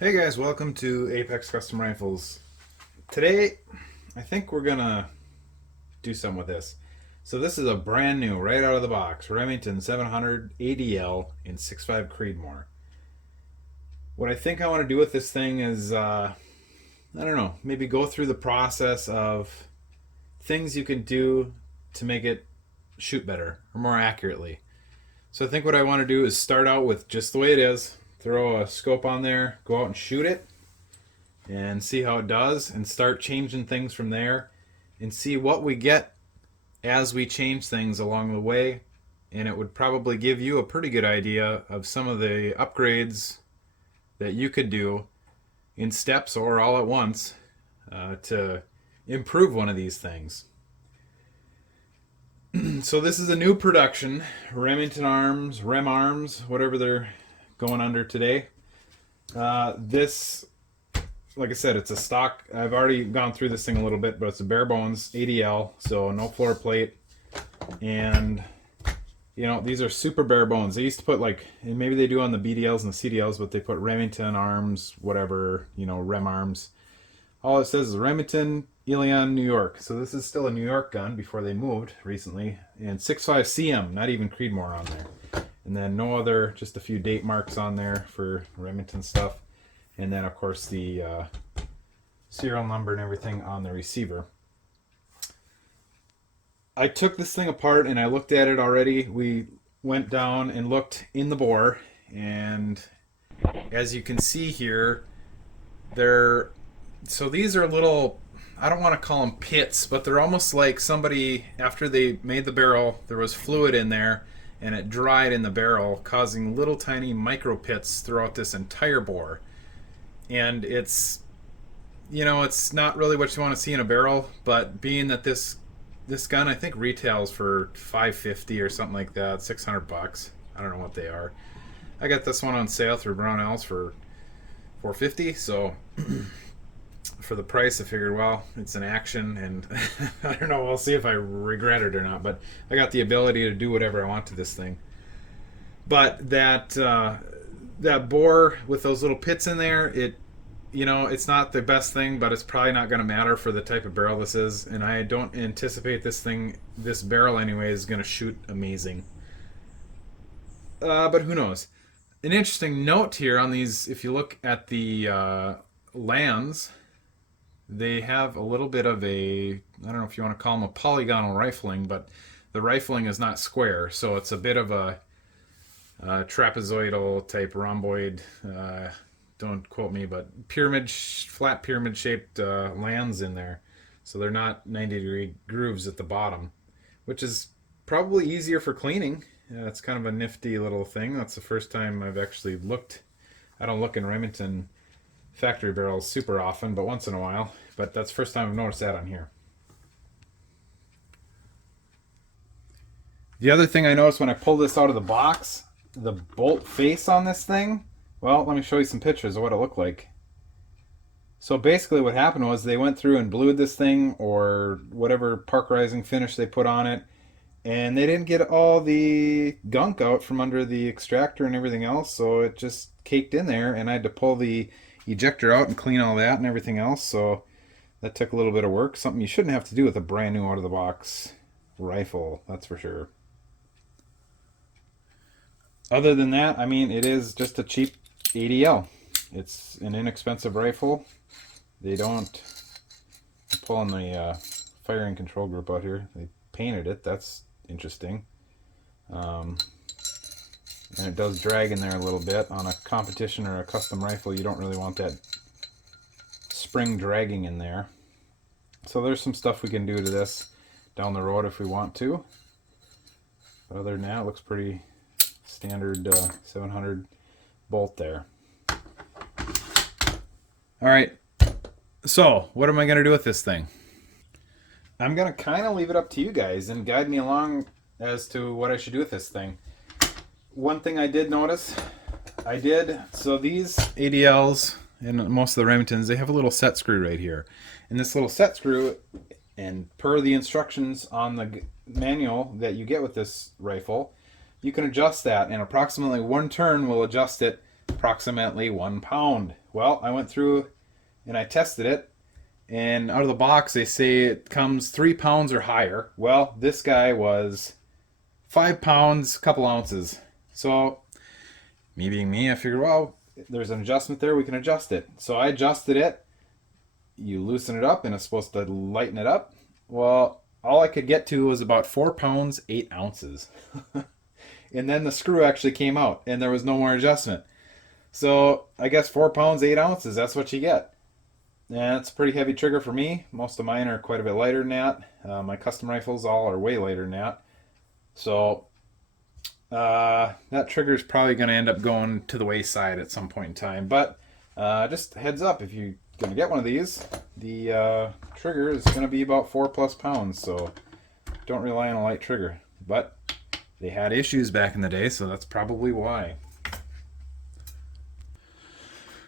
Hey guys, welcome to Apex Custom Rifles. Today, I think we're gonna do something with this. So this is a brand new, right out of the box, Remington 700 ADL in 6.5 Creedmoor. What I think I want to do with this thing is, I don't know, maybe go through the process of things you can do to make it shoot better or more accurately. So I think what I want to do is start out with just the way it is, throw a scope on there, go out and shoot it, and see how it does and start changing things from there and see what we get as we change things along the way. And it would probably give you a pretty good idea of some of the upgrades that you could do in steps or all at once to improve one of these things. So this is a new production, Remington Arms, Rem Arms, whatever they're going under today. This, like I said, it's a stock. I've already gone through this thing a little bit, but it's a bare bones ADL, so no floor plate. And, you know, these are super bare bones. They used to put, like, maybe they do on the BDLs and the CDLs, but they put Remington Arms, whatever, you know, Rem Arms. All it says is Remington, Ilion, New York. So this is still a New York gun before they moved recently. And 6.5 CM, not even Creedmoor on there. And then no other, just a few date marks on there for Remington stuff. And then, of course, the serial number and everything on the receiver. I took this thing apart and I looked at it already. We went down and looked in the bore. And as you can see here, they're... So these are little... I don't want to call them pits, but they're almost like somebody, after they made the barrel, there was fluid in there and it dried in the barrel, causing little tiny micro pits throughout this entire bore. And it's, you know, it's not really what you want to see in a barrel, but being that this gun I think retails for 550 or something like that, $600. I don't know what they are. I got this one on sale through Brownells for 450, so for the price I figured, well, it's an action, and I don't know, we'll see if I regret it or not, but I got the ability to do whatever I want to this thing. But that bore with those little pits in there, it, you know, it's not the best thing, but it's probably not going to matter for the type of barrel this is. And I don't anticipate this barrel anyway, is going to shoot amazing. But who knows? An interesting note here on these, if you look at the lands, they have a little bit of a, I don't know if you want to call them a polygonal rifling, but the rifling is not square, so it's a bit of a trapezoidal type rhomboid. Don't quote me, but flat pyramid shaped lands in there. So they're not 90-degree grooves at the bottom, which is probably easier for cleaning. It's kind of a nifty little thing. That's the first time I've actually looked. I don't look in Remington factory barrels super often, but once in a while. But that's the first time I've noticed that on here. The other thing I noticed when I pulled this out of the box, the bolt face on this thing, well, let me show you some pictures of what it looked like. So basically what happened was they went through and blued this thing, or whatever parkerizing finish they put on it, and they didn't get all the gunk out from under the extractor and everything else, so it just caked in there, and I had to pull the ejector out and clean all that and everything else, so that took a little bit of work. Something you shouldn't have to do with a brand new out of the box rifle, that's for sure. Other than that, I mean, it is just a cheap ADL. It's an inexpensive rifle. They don't pull on the firing control group out here. They painted it. That's interesting. And it does drag in there a little bit. On a competition or a custom rifle, you don't really want that spring dragging in there. So there's some stuff we can do to this down the road if we want to. But other than that, it looks pretty standard 700 bolt there. Alright, so what am I going to do with this thing? I'm going to kind of leave it up to you guys and guide me along as to what I should do with this thing. One thing I did notice, so these ADLs and most of the Remingtons, they have a little set screw right here. And this little set screw, and per the instructions on the manual that you get with this rifle, you can adjust that, and approximately one turn will adjust it approximately 1 pound. Well, I went through and I tested it, and out of the box they say it comes 3 pounds or higher. Well, this guy was 5 pounds, a couple ounces. So, me being me, I figured, well, there's an adjustment there, we can adjust it. So I adjusted it. You loosen it up, and it's supposed to lighten it up. Well, all I could get to was about 4 pounds, 8 ounces. And then the screw actually came out, and there was no more adjustment. So I guess 4 pounds, 8 ounces, that's what you get. And it's a pretty heavy trigger for me. Most of mine are quite a bit lighter than that. My custom rifles all are way lighter than that. So that trigger is probably going to end up going to the wayside at some point in time. But just heads up, if you're going to get one of these, the trigger is going to be about 4+ pounds. So don't rely on a light trigger. But they had issues back in the day, so that's probably why.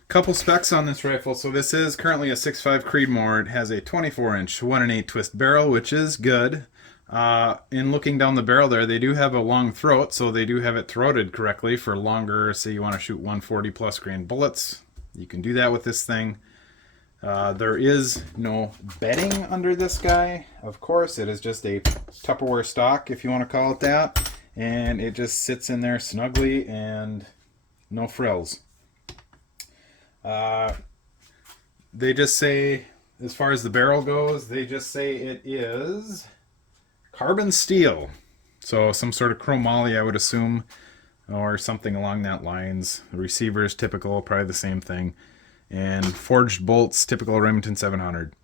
Couple specs on this rifle. So this is currently a 6.5 Creedmoor. It has a 24-inch 1 1/8 twist barrel, which is good. In looking down the barrel there, they do have a long throat, so they do have it throated correctly for longer. Say you want to shoot 140 plus grain bullets, you can do that with this thing. There is no bedding under this guy. Of course, it is just a Tupperware stock, if you want to call it that, and it just sits in there snugly and no frills. They just say, as far as the barrel goes, they just say it is carbon steel. So some sort of chromoly, I would assume, or something along that lines. The receiver is typical, probably the same thing. And forged bolts, typical Remington 700.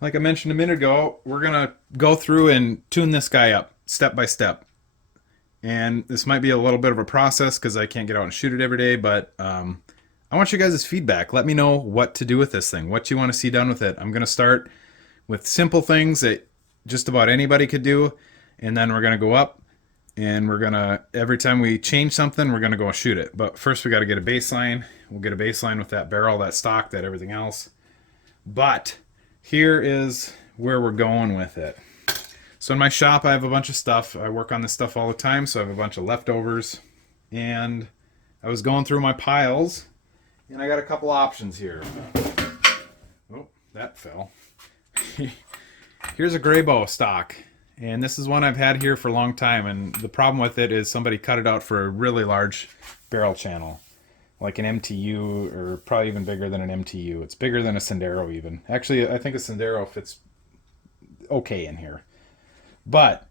Like I mentioned a minute ago, we're going to go through and tune this guy up step by step. And this might be a little bit of a process because I can't get out and shoot it every day, but I want you guys' feedback. Let me know what to do with this thing, what you want to see done with it. I'm going to start with simple things that just about anybody could do, and then we're going to go up, and we're going to, every time we change something, we're going to go shoot it. But first we got to get a baseline. We'll get a baseline with that barrel, that stock, that everything else. But here is where we're going with it. So in my shop, I have a bunch of stuff. I work on this stuff all the time, so I have a bunch of leftovers. And I was going through my piles, and I got a couple options here. Oh, that fell. Here's a gray bow stock, and this is one I've had here for a long time, and the problem with it is somebody cut it out for a really large barrel channel, like an MTU, or probably even bigger than an MTU. It's bigger than a Sendero even. Actually, I think a Sendero fits okay in here. But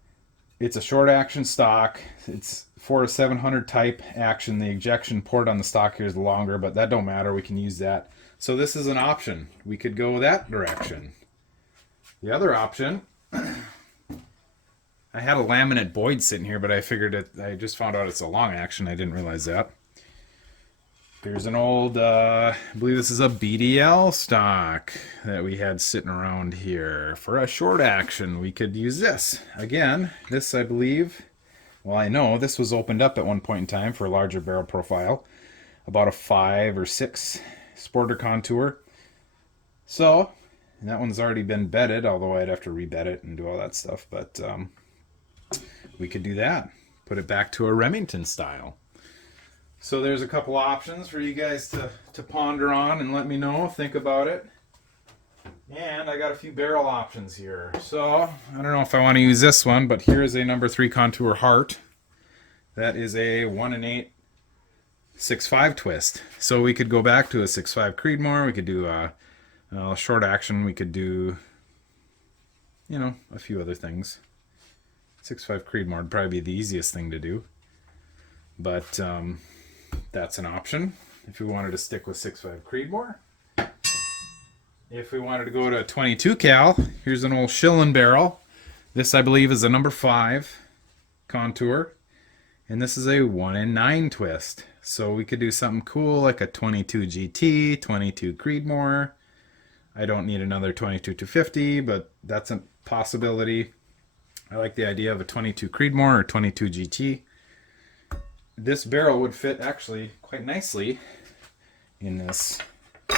it's a short action stock. It's for a 700 type action. The ejection port on the stock here is longer, but that don't matter. We can use that. So this is an option. We could go that direction. The other option, I had a laminate Boyd sitting here, but I figured I just found out it's a long action. I didn't realize that. Here's an old, I believe this is a BDL stock that we had sitting around here. For a short action, we could use this. Again, this I believe, well I know, this was opened up at one point in time for a larger barrel profile. About a 5 or 6 Sporter contour. So, and that one's already been bedded, although I'd have to rebed it and do all that stuff. But we could do that. Put it back to a Remington style. So there's a couple options for you guys to ponder on and let me know. Think about it. And I got a few barrel options here. So I don't know if I want to use this one, but here is a number 3 contour heart. That is a 1 1/8 6.5 twist. So we could go back to a 6.5 Creedmoor. We could do a short action. We could do, you know, a few other things. 6.5 Creedmoor would probably be the easiest thing to do. But that's an option if we wanted to stick with 6.5 Creedmoor. If we wanted to go to a 22 cal, here's an old Schillen barrel. This I believe is a number 5 contour, and this is a 1 9 twist. So we could do something cool like a 22 GT, 22 Creedmoor. I don't need another 22 250, but that's a possibility. I like the idea of a 22 Creedmoor or 22 GT. This barrel would fit actually quite nicely in this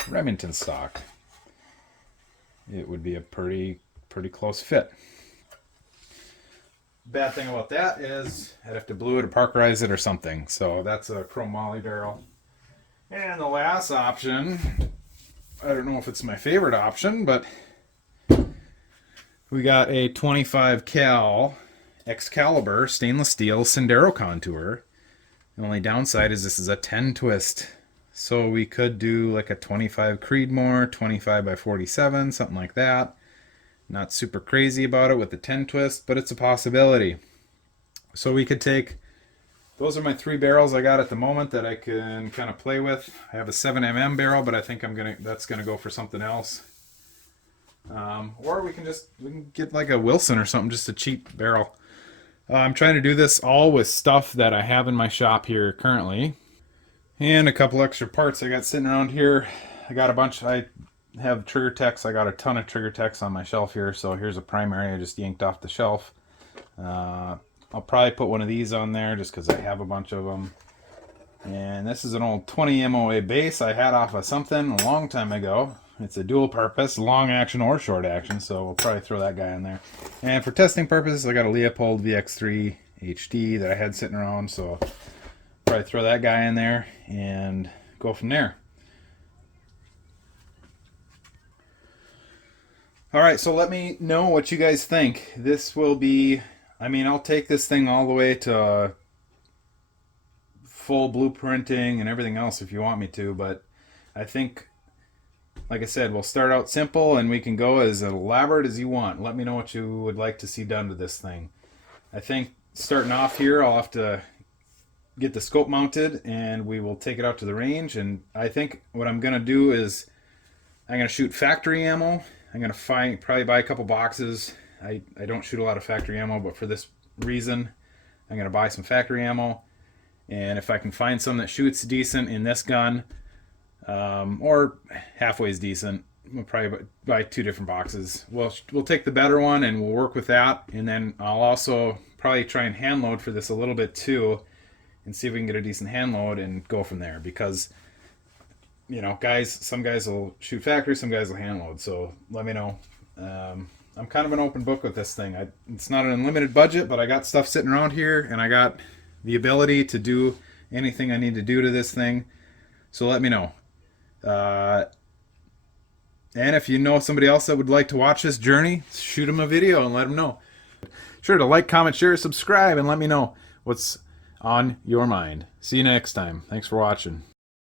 Remington stock. It would be a pretty close fit. bad thing about that is I'd have to blue it or parkerize it or something. So that's a chromoly barrel. And the last option, I don't know if it's my favorite option, but we got a 25 cal Excalibur stainless steel Sendero contour. The only downside is this is a 10 twist. So we could do like a 25 Creedmoor, 25 by 47, something like that. Not super crazy about it with the 10 twist, but it's a possibility. So we could take, those are my 3 barrels I got at the moment that I can kind of play with. I have a 7mm barrel, but I think that's gonna go for something else. Or we can get like a Wilson or something, just a cheap barrel. I'm trying to do this all with stuff that I have in my shop here currently. And a couple extra parts I got sitting around here. I got a bunch, I have trigger techs. I got a ton of trigger techs on my shelf here. So here's a primary I just yanked off the shelf. I'll probably put one of these on there just because I have a bunch of them. And this is an old 20 MOA base I had off of something a long time ago. It's a dual purpose, long action or short action, so we'll probably throw that guy in there. And for testing purposes, I got a Leopold VX3 HD that I had sitting around, so I'll probably throw that guy in there and go from there. Alright, so let me know what you guys think. This will be, I mean, I'll take this thing all the way to full blueprinting and everything else if you want me to, but I think, like I said, we'll start out simple and we can go as elaborate as you want. Let me know what you would like to see done to this thing. I think starting off here, I'll have to get the scope mounted and we will take it out to the range. And I think what I'm going to do is I'm going to shoot factory ammo. I'm going to probably buy a couple boxes. I don't shoot a lot of factory ammo, but for this reason, I'm going to buy some factory ammo. And if I can find some that shoots decent in this gun, or halfway is decent, we'll probably buy 2 different boxes. We'll take the better one and we'll work with that. And then I'll also probably try and hand load for this a little bit too, and see if we can get a decent hand load and go from there. Because, you know, some guys will shoot factory, some guys will hand load. So let me know. I'm kind of an open book with this thing. It's not an unlimited budget, but I got stuff sitting around here, and I got the ability to do anything I need to do to this thing. So let me know. And if you know somebody else that would like to watch this journey, shoot them a video and let them know. Sure to like, comment, share, subscribe, and let me know what's on your mind. See you next time. Thanks for watching.